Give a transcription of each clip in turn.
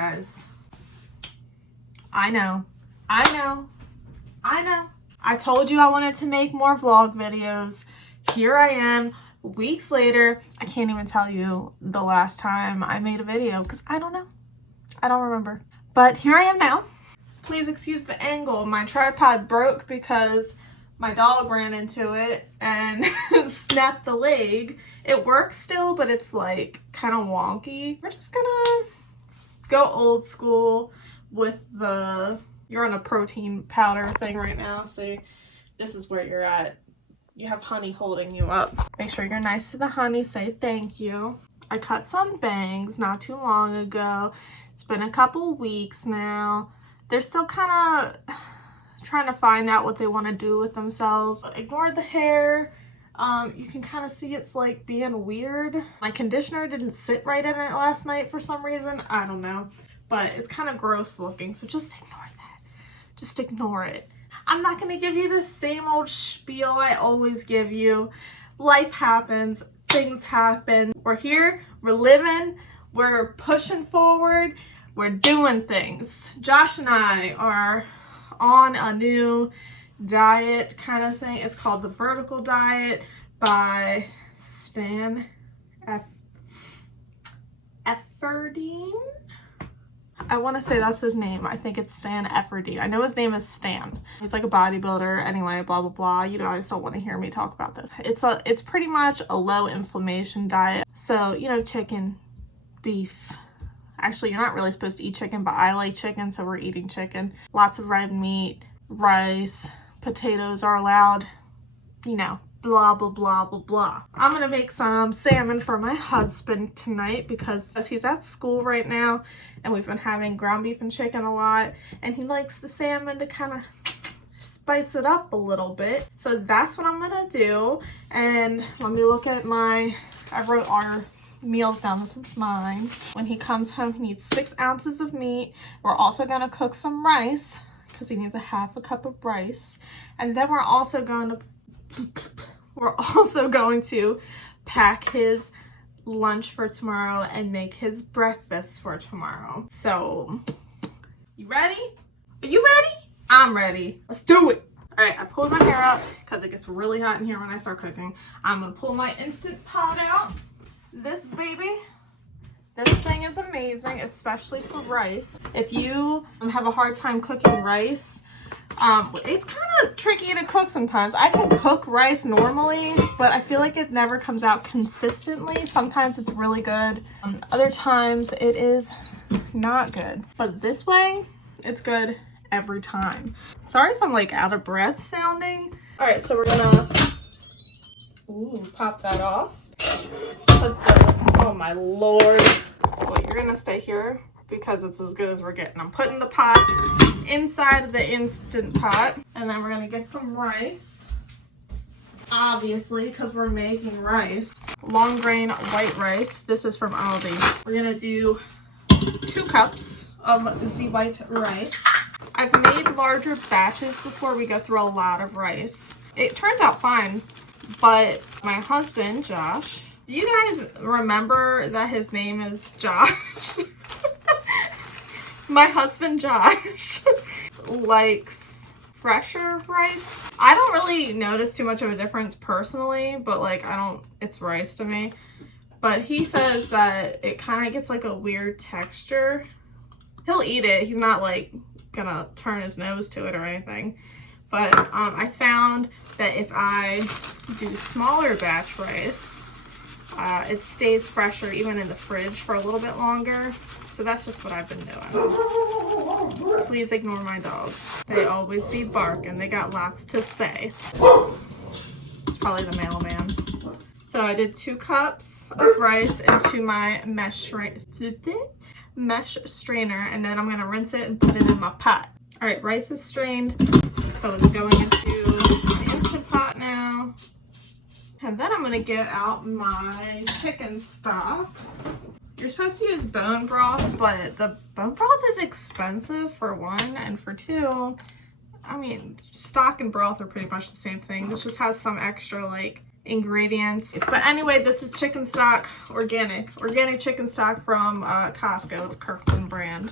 guys. I know. I told you I wanted to make more vlog videos. Here I am, weeks later. I can't even tell you the last time I made a video because I don't know. I don't remember. But here I am now. Please excuse the angle. My tripod broke because my dog ran into it and snapped the leg. It works still, but it's like kind of wonky. We're just gonna go old school with the, you're on a protein powder thing right now. So this is where you're at. You have honey holding you up. Make sure you're nice to the honey. Say thank you. I cut some bangs not too long ago. It's been a couple weeks now. They're still kind of trying to find out what they want to do with themselves. Ignore the hair. You can kind of see it's like being weird. My conditioner didn't sit right in it last night for some reason. I don't know. But it's kind of gross looking. So just ignore that. Just ignore it. I'm not going to give you the same old spiel I always give you. Life happens. Things happen. We're here. We're living. We're pushing forward. We're doing things. Josh and I are on a new diet kind of thing. It's called the Vertical Diet by Stan Efferdine. I want to say that's his name. I think it's Stan Efferdine. I know his name is Stan. He's like a bodybuilder. Anyway, blah, blah, blah. You guys don't want to hear me talk about this. It's pretty much a low inflammation diet. So, you know, chicken, beef. Actually, you're not really supposed to eat chicken, but I like chicken, so we're eating chicken. Lots of red meat, rice, potatoes are allowed, you know, blah, blah, blah, blah, blah. I'm gonna make some salmon for my husband tonight because he's at school right now and we've been having ground beef and chicken a lot, and he likes the salmon to kind of spice it up a little bit. So that's what I'm gonna do. And let me look at I wrote our meals down. This one's mine. When he comes home, he needs 6 ounces of meat. We're also going to cook some rice because he needs a half a cup of rice. And then we're also going to pack his lunch for tomorrow and make his breakfast for tomorrow. So, you ready? Are you ready? I'm ready. Let's do it. All right, I pulled my hair out because it gets really hot in here when I start cooking. I'm going to pull my Instant Pot out. This baby, this thing is amazing, especially for rice. If you have a hard time cooking rice, it's kind of tricky to cook sometimes. I can cook rice normally, but I feel like it never comes out consistently. Sometimes it's really good. Other times it is not good. But this way, it's good every time. Sorry if I'm like out of breath sounding. All right, so we're gonna pop that off. Oh my lord. Well, you're gonna stay here because it's as good as we're getting. I'm putting the pot inside of the Instant Pot, and then we're gonna get some rice, obviously, because we're making rice. Long grain white rice. This is from Aldi. We're gonna do 2 cups of the white rice. I've made larger batches before. We go through a lot of rice. It turns out fine. But my husband, Josh, do you guys remember that his name is Josh? My husband, Josh, likes fresher rice. I don't really notice too much of a difference personally, but like it's rice to me. But he says that it kind of gets like a weird texture. He'll eat it. He's not like gonna turn his nose to it or anything. But I found that if I do smaller batch rice, it stays fresher even in the fridge for a little bit longer. So that's just what I've been doing. Please ignore my dogs. They always be barking. They got lots to say. It's probably the mailman. So I did 2 cups of rice into my mesh strainer, and then I'm going to rinse it and put it in my pot. All right, rice is strained. So it's going into the Instant Pot now. And then I'm going to get out my chicken stock. You're supposed to use bone broth, but the bone broth is expensive for one, and for two, I mean, stock and broth are pretty much the same thing. This just has some extra like ingredients. But anyway, this is chicken stock, organic chicken stock from Costco. It's Kirkland brand.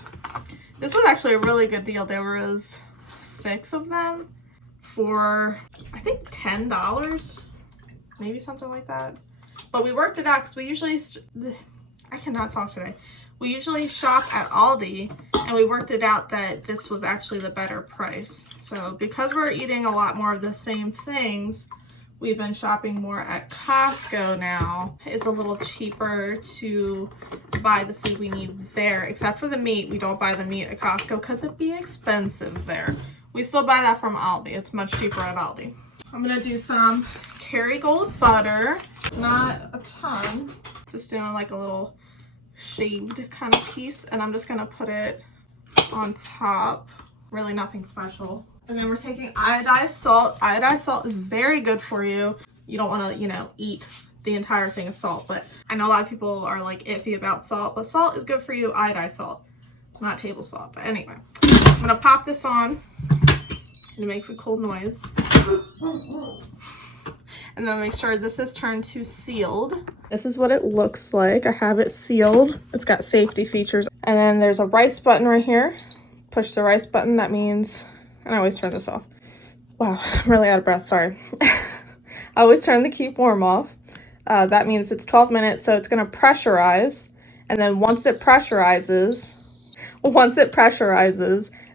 This was actually a really good deal. There was 6 of them for I think $10, maybe something like that. But we worked it out because we usually, I cannot talk today. We usually shop at Aldi, and we worked it out that this was actually the better price. So because we're eating a lot more of the same things, we've been shopping more at Costco now. It's a little cheaper to buy the food we need there, except for the meat. We don't buy the meat at Costco because it'd be expensive there. We still buy that from Aldi. It's much cheaper at Aldi. I'm gonna do some Kerrygold butter, not a ton, just doing like a little shaved kind of piece, and I'm just gonna put it on top. Really nothing special. And then we're taking iodized salt. Iodized salt is very good for you. You don't want to, you know, eat the entire thing of salt, but I know a lot of people are like iffy about salt, but salt is good for you. Iodized salt, not table salt. But anyway, I'm gonna pop this on, and it makes a cool noise. And then make sure this is turned to sealed. This is what it looks like. I have it sealed. It's got safety features. And then there's a rice button right here. Push the rice button. That means, and I always turn this off. Wow, I'm really out of breath, sorry. I always turn the keep warm off. That means it's 12 minutes, so it's gonna pressurize. And then once it pressurizes,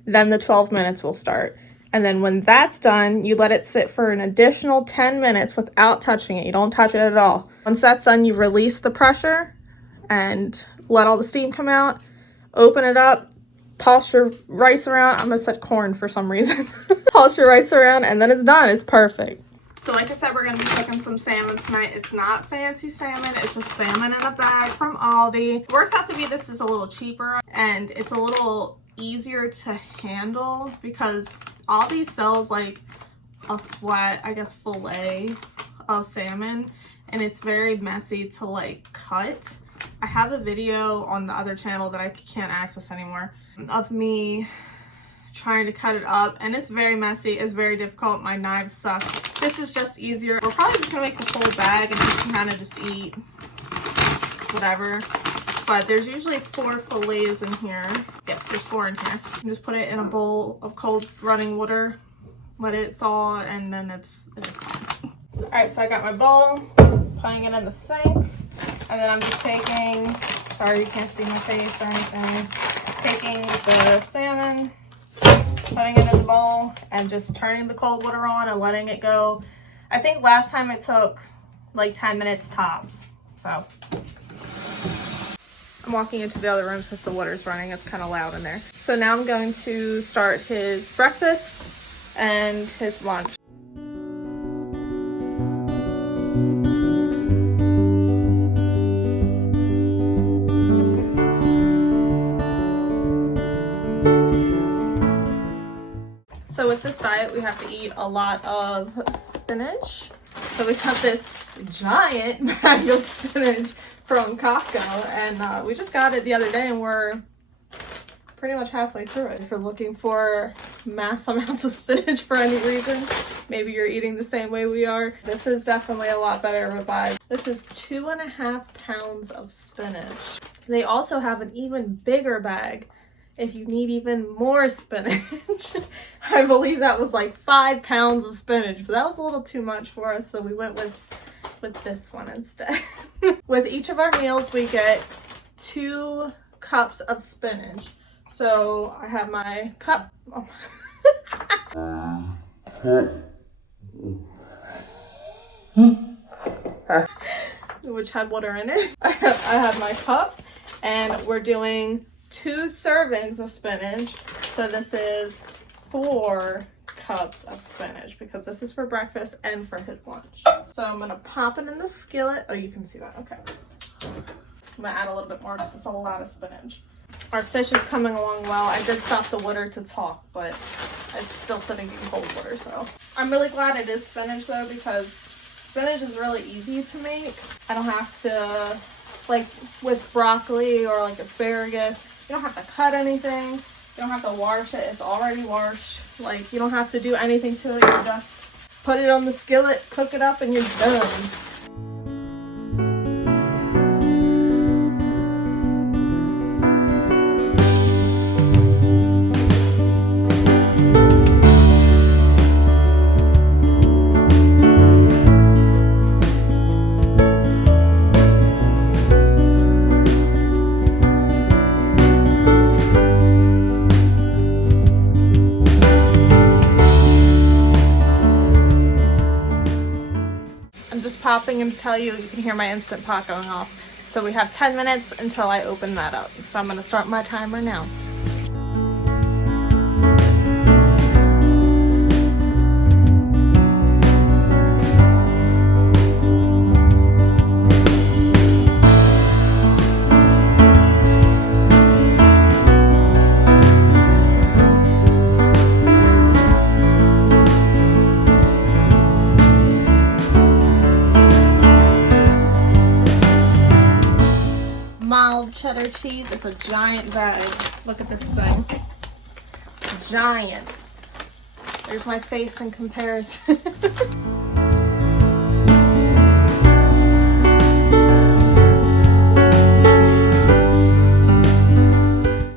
then the 12 minutes will start. And then when that's done, you let it sit for an additional 10 minutes without touching it. You don't touch it at all. Once that's done, you release the pressure and let all the steam come out. Open it up, toss your rice around. I'm gonna set corn for some reason. Toss your rice around, and then it's done. It's perfect. So like I said, we're gonna be cooking some salmon tonight. It's not fancy salmon, it's just salmon in a bag from Aldi. It works out to be this is a little cheaper, and it's a little easier to handle because Aldi sells like a flat, I guess, fillet of salmon, and it's very messy to like cut. I have a video on the other channel that I can't access anymore of me trying to cut it up, and it's very messy. It's very difficult. My knives suck. This is just easier. We're probably just gonna make the whole bag and just kind of just eat whatever. But there's usually 4 fillets in here. Yes, there's 4 in here. You just put it in a bowl of cold running water, let it thaw, and then it's fine. All right, so I got my bowl, putting it in the sink, and then I'm just taking, sorry you can't see my face or anything, taking the salmon, putting it in the bowl, and just turning the cold water on and letting it go. I think last time it took like 10 minutes tops, so. I'm walking into the other room since the water's running. It's kind of loud in there. So now I'm going to start his breakfast and his lunch. So with this diet, we have to eat a lot of spinach. So we got this giant bag of spinach from Costco, and we just got it the other day, and we're pretty much halfway through it. If you're looking for mass amounts of spinach for any reason, maybe you're eating the same way we are, this is definitely a lot better of a buy. This is 2.5 pounds of spinach. They also have an even bigger bag if you need even more spinach. I believe that was like 5 pounds of spinach, but that was a little too much for us, so we went with this one instead. With each of our meals, we get 2 cups of spinach. So I have my cup. Which had water in it. I have my cup, and we're doing 2 servings of spinach. So this is 4 cups of spinach because this is for breakfast and for his lunch. So I'm gonna pop it in the skillet. Oh, you can see that. Okay. I'm gonna add a little bit more because it's a lot of spinach. Our fish is coming along well. I did stop the water to talk, but it's still sitting in cold water, so. I'm really glad it is spinach though, because spinach is really easy to make. I don't have to, like with broccoli or like asparagus, you don't have to cut anything. You don't have to wash it. It's already washed. Like, you don't have to do anything to it. You just put it on the skillet, cook it up, and you're done. Popping and tell you can hear my Instant Pot going off. So we have 10 minutes until I open that up. So I'm going to start my timer now. Cheddar cheese. It's a giant bag. Look at this thing. Giant. There's my face in comparison.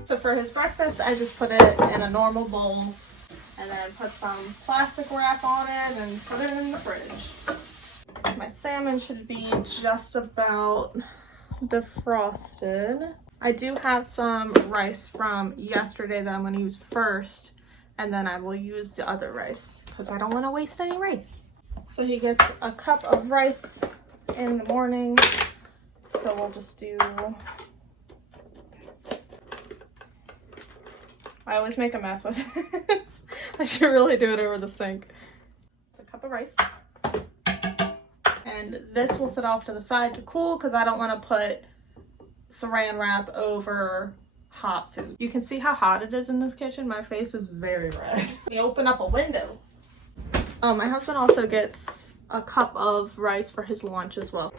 So for his breakfast, I just put it in a normal bowl and then put some plastic wrap on it and put it in the fridge. My salmon should be just about defrosted. I do have some rice from yesterday that I'm going to use first, and then I will use the other rice because I don't want to waste any rice. So he gets a cup of rice in the morning, so we'll just do, I always make a mess with it. I should really do it over the sink. It's a cup of rice. And this will sit off to the side to cool because I don't want to put saran wrap over hot food. You can see how hot it is in this kitchen. My face is very red. We open up a window. My husband also gets a cup of rice for his lunch as well.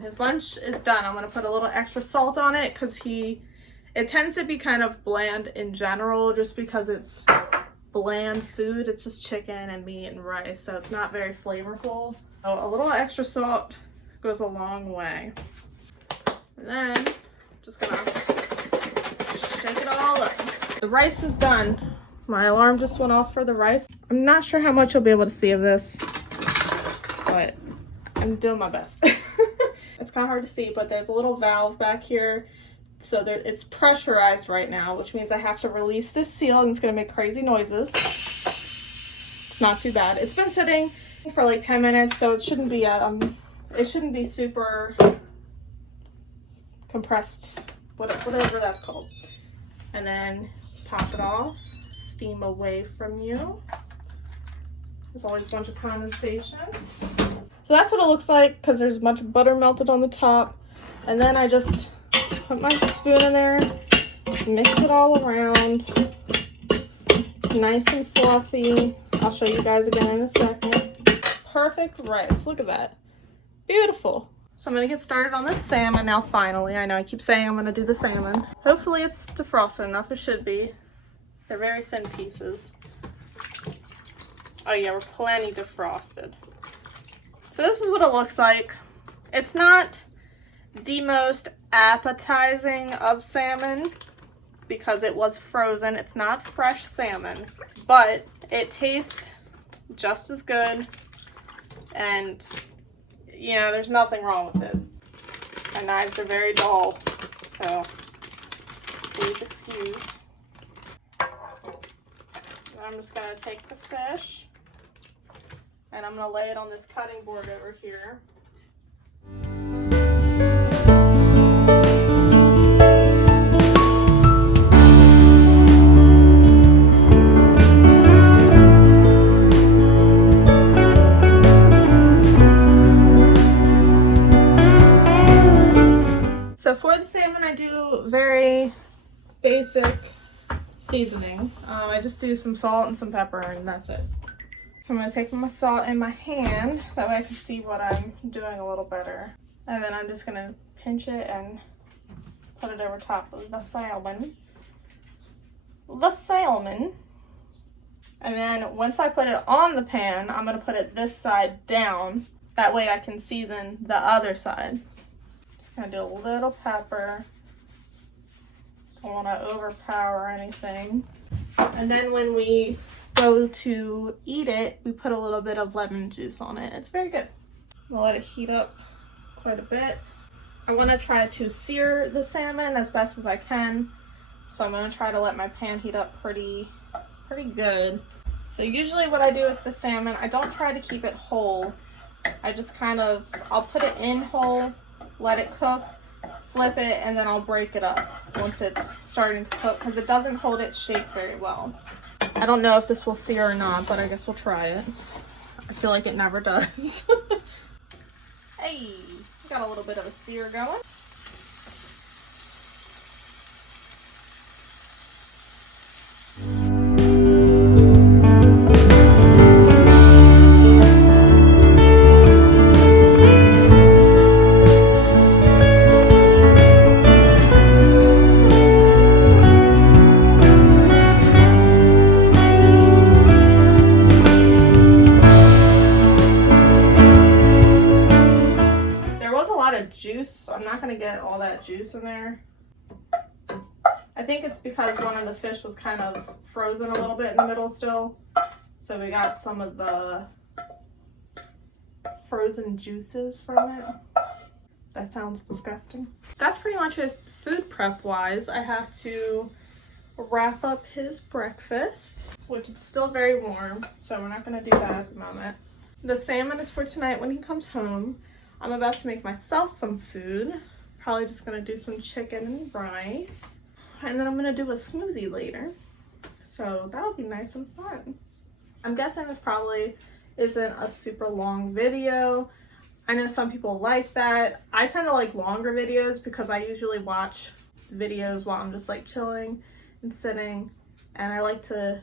His lunch is done. I'm going to put a little extra salt on it because it tends to be kind of bland in general just because it's bland food. It's just chicken and meat and rice, so it's not very flavorful. So a little extra salt goes a long way. And then I'm just gonna shake it all up. The rice is done. My alarm just went off for the rice. I'm not sure how much you'll be able to see of this, but I'm doing my best. It's kind of hard to see, but there's a little valve back here. So it's pressurized right now, which means I have to release this seal and it's gonna make crazy noises. It's not too bad. It's been sitting for like 10 minutes, so it shouldn't be super compressed, whatever that's called. And then pop it off, steam away from you. There's always a bunch of condensation. So that's what it looks like because there's a bunch of butter melted on the top. And then I just put my spoon in there, mix it all around. It's nice and fluffy. I'll show you guys again in a second. Perfect rice. Look at that. Beautiful. So I'm going to get started on this salmon now finally. I know I keep saying I'm going to do the salmon. Hopefully it's defrosted enough. It should be. They're very thin pieces. Oh yeah, we're plenty defrosted. So this is what it looks like. It's not the most appetizing of salmon because it was frozen. It's not fresh salmon, but it tastes just as good. And, you know, there's nothing wrong with it. My knives are very dull, so please excuse. I'm just going to take the fish and I'm going to lay it on this cutting board over here. So for the salmon, I do very basic seasoning. I just do some salt and some pepper and that's it. So I'm going to take my salt in my hand, that way I can see what I'm doing a little better. And then I'm just going to pinch it and put it over top of the salmon. the salmon. And then once I put it on the pan, I'm going to put it this side down. That way I can season the other side. Just going to do a little pepper. Don't want to overpower anything. And then when we go to eat it, we put a little bit of lemon juice on it. It's very good. We'll let it heat up quite a bit. I want to try to sear the salmon as best as I can. So I'm going to try to let my pan heat up pretty good. So usually what I do with the salmon, I don't try to keep it whole. I just I'll put it in whole, let it cook, flip it, and then I'll break it up once it's starting to cook because it doesn't hold its shape very well. I don't know if this will sear or not, but I guess we'll try it. I feel like it never does. Hey, got a little bit of a sear going. Juice. I'm not going to get all that juice in there. I think it's because one of the fish was kind of frozen a little bit in the middle still. So we got some of the frozen juices from it. That sounds disgusting. That's pretty much his food prep wise. I have to wrap up his breakfast, which is still very warm. So we're not going to do that at the moment. The salmon is for tonight when he comes home. I'm about to make myself some food. Probably just gonna do some chicken and rice. And then I'm gonna do a smoothie later. So that'll be nice and fun. I'm guessing this probably isn't a super long video. I know some people like that. I tend to like longer videos because I usually watch videos while I'm just like chilling and sitting. And I like to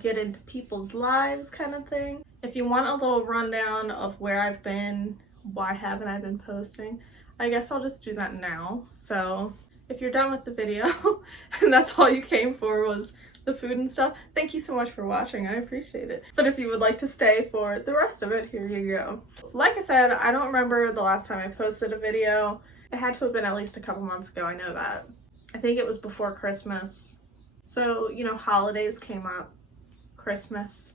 get into people's lives kind of thing. If you want a little rundown of where I've been, why haven't I been posting, I guess I'll just do that now. So if you're done with the video and that's all you came for was the food and stuff, thank you so much for watching. I appreciate it. But if you would like to stay for the rest of it, here you go. Like I said, I don't remember the last time I posted a video. It had to have been at least a couple months ago. I know that. I think it was before Christmas. So, you know, holidays came up. Christmas,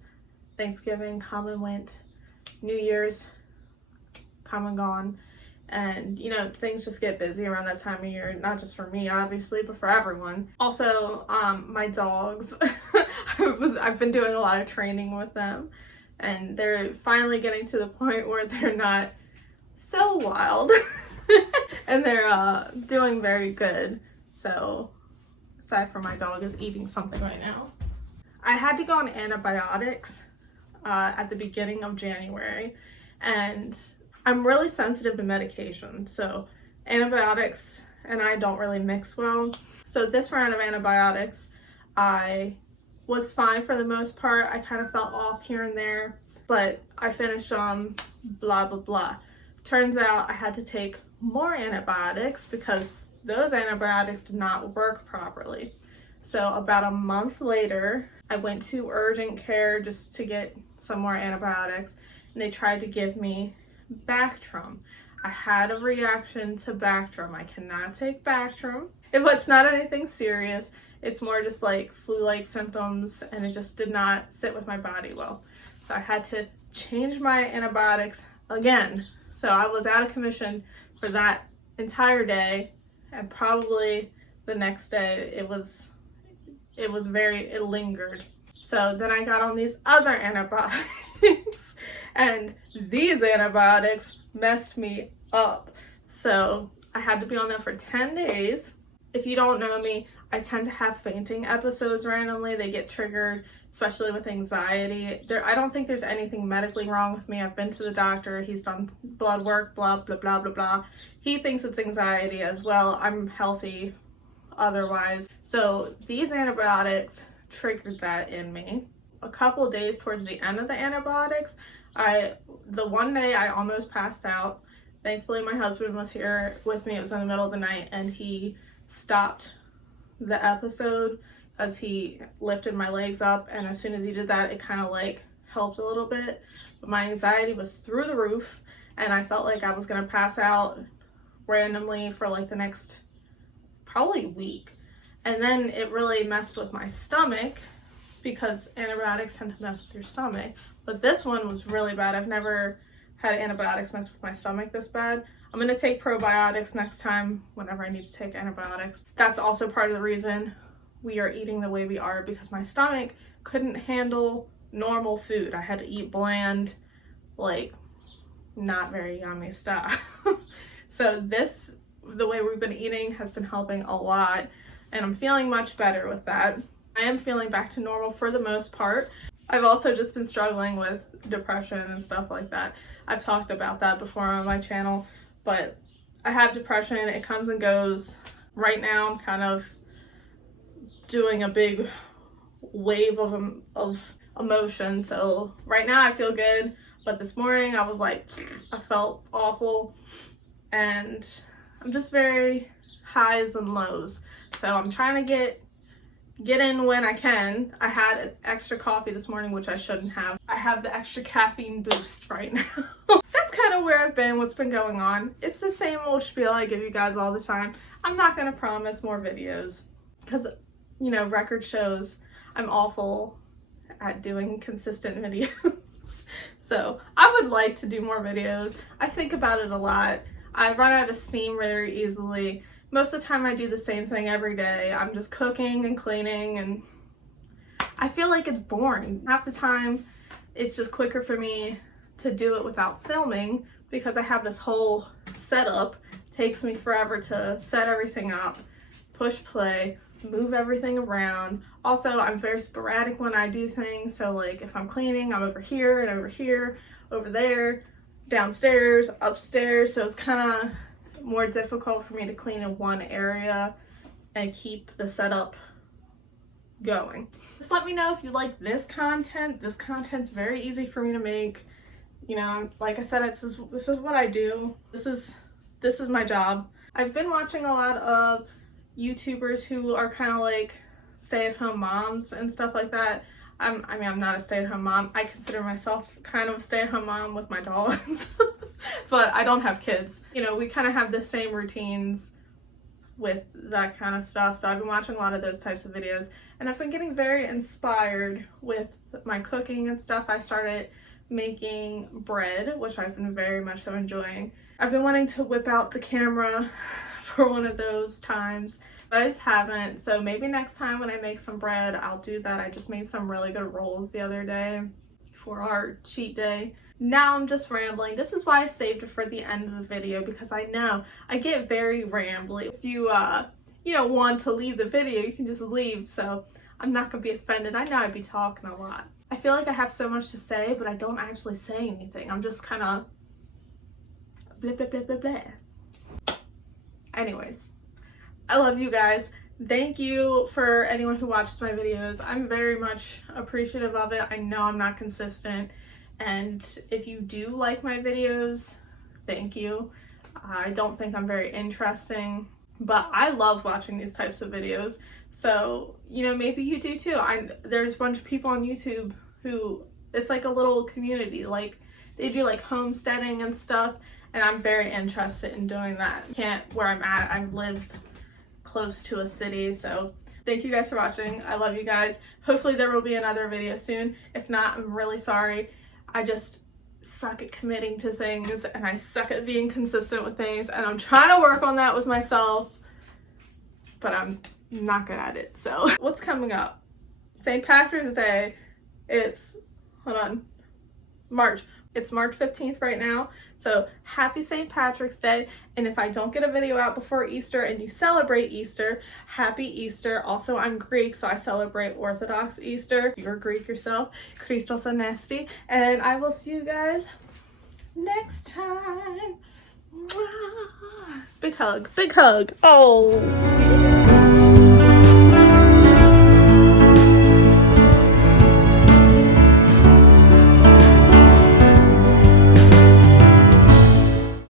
Thanksgiving come and went. New Year's come and gone, and you know, things just get busy around that time of year, not just for me obviously, but for everyone. Also, my dogs, I've been doing a lot of training with them, and they're finally getting to the point where they're not so wild and they're doing very good. So aside from my dog is eating something right now. I had to go on antibiotics at the beginning of January, and I'm really sensitive to medication, so antibiotics and I don't really mix well. So this round of antibiotics, I was fine for the most part. I kind of felt off here and there, but I finished on blah, blah, blah. Turns out I had to take more antibiotics because those antibiotics did not work properly. So about a month later, I went to urgent care just to get some more antibiotics, and they tried to give me Bactrim. I had a reaction to Bactrim. I cannot take Bactrim. If it's not anything serious, it's more just like flu-like symptoms, and it just did not sit with my body well. So I had to change my antibiotics again. So I was out of commission for that entire day, and probably the next day it lingered. So then I got on these other antibiotics and these antibiotics messed me up. So I had to be on them for 10 days. If you don't know me, I tend to have fainting episodes randomly. They get triggered, especially with anxiety. I don't think there's anything medically wrong with me. I've been to the doctor. He's done blood work, blah, blah, blah, blah, blah. He thinks it's anxiety as well. I'm healthy otherwise. So these antibiotics triggered that in me. A couple days towards the end of the antibiotics, the one day I almost passed out. Thankfully my husband was here with me. It was in the middle of the night, and he stopped the episode as he lifted my legs up, and as soon as he did that, it kind of like helped a little bit. But my anxiety was through the roof, and I felt like I was gonna pass out randomly for like the next probably week. And then it really messed with my stomach, because antibiotics tend to mess with your stomach. But this one was really bad. I've never had antibiotics mess with my stomach this bad. I'm gonna take probiotics next time whenever I need to take antibiotics. That's also part of the reason we are eating the way we are, because my stomach couldn't handle normal food. I had to eat bland, like not very yummy stuff. So the way we've been eating has been helping a lot, and I'm feeling much better with that. I am feeling back to normal for the most part. I've also just been struggling with depression and stuff like that. I've talked about that before on my channel, but I have depression. It comes and goes. Right now I'm kind of doing a big wave of emotion. So right now I feel good, but this morning I was like, I felt awful, and I'm just very highs and lows. So I'm trying to get in when I can. I had an extra coffee this morning, which I shouldn't have. I have the extra caffeine boost right now. That's kind of where I've been, what's been going on. It's the same old spiel I give you guys all the time. I'm not gonna promise more videos, because, you know, record shows I'm awful at doing consistent videos. So I would like to do more videos. I think about it a lot. I run out of steam very easily. Most of the time I do the same thing every day. I'm just cooking and cleaning, and I feel like it's boring. Half the time it's just quicker for me to do it without filming, because I have this whole setup. It takes me forever to set everything up, push play, move everything around. Also, I'm very sporadic when I do things. So like if I'm cleaning, I'm over here and over here, over there, downstairs, upstairs. So it's kind of more difficult for me to clean in one area and keep the setup going. Just let me know if you like this content. This content's very easy for me to make. You know, like I said, this is what I do. This is my job. I've been watching a lot of YouTubers who are kind of like stay-at-home moms and stuff like that. I mean, I'm not a stay-at-home mom. I consider myself kind of a stay-at-home mom with my dogs, but I don't have kids. You know, we kind of have the same routines with that kind of stuff. So I've been watching a lot of those types of videos, and I've been getting very inspired with my cooking and stuff. I started making bread, which I've been very much so enjoying. I've been wanting to whip out the camera for one of those times, but I just haven't. So maybe next time when I make some bread, I'll do that. I just made some really good rolls the other day for our cheat day. Now I'm just rambling. This is why I saved it for the end of the video, because I know I get very rambly. If you want to leave the video, you can just leave. So I'm not gonna be offended. I know I'd be talking a lot. I feel like I have so much to say, but I don't actually say anything. I'm just kind of blah blah blah blah blah. Anyways, I love you guys. Thank you for anyone who watches my videos. I'm very much appreciative of it. I know I'm not consistent, and if you do like my videos, thank you. I don't think I'm very interesting, but I love watching these types of videos. So, you know, maybe you do too. There's a bunch of people on YouTube who, it's like a little community. Like, they do like homesteading and stuff, and I'm very interested in doing that. Where I'm at, I live close to a city. So thank you guys for watching. I love you guys. Hopefully there will be another video soon. If not, I'm really sorry. I just suck at committing to things, and I suck at being consistent with things, and I'm trying to work on that with myself, but I'm not good at it. So what's coming up? St. Patrick's Day. It's March. It's March 15th right now. So happy St. Patrick's Day. And if I don't get a video out before Easter and you celebrate Easter, happy Easter. Also, I'm Greek, so I celebrate Orthodox Easter. You're Greek yourself. Christos Anesti. And I will see you guys next time. Big hug. Big hug. Oh.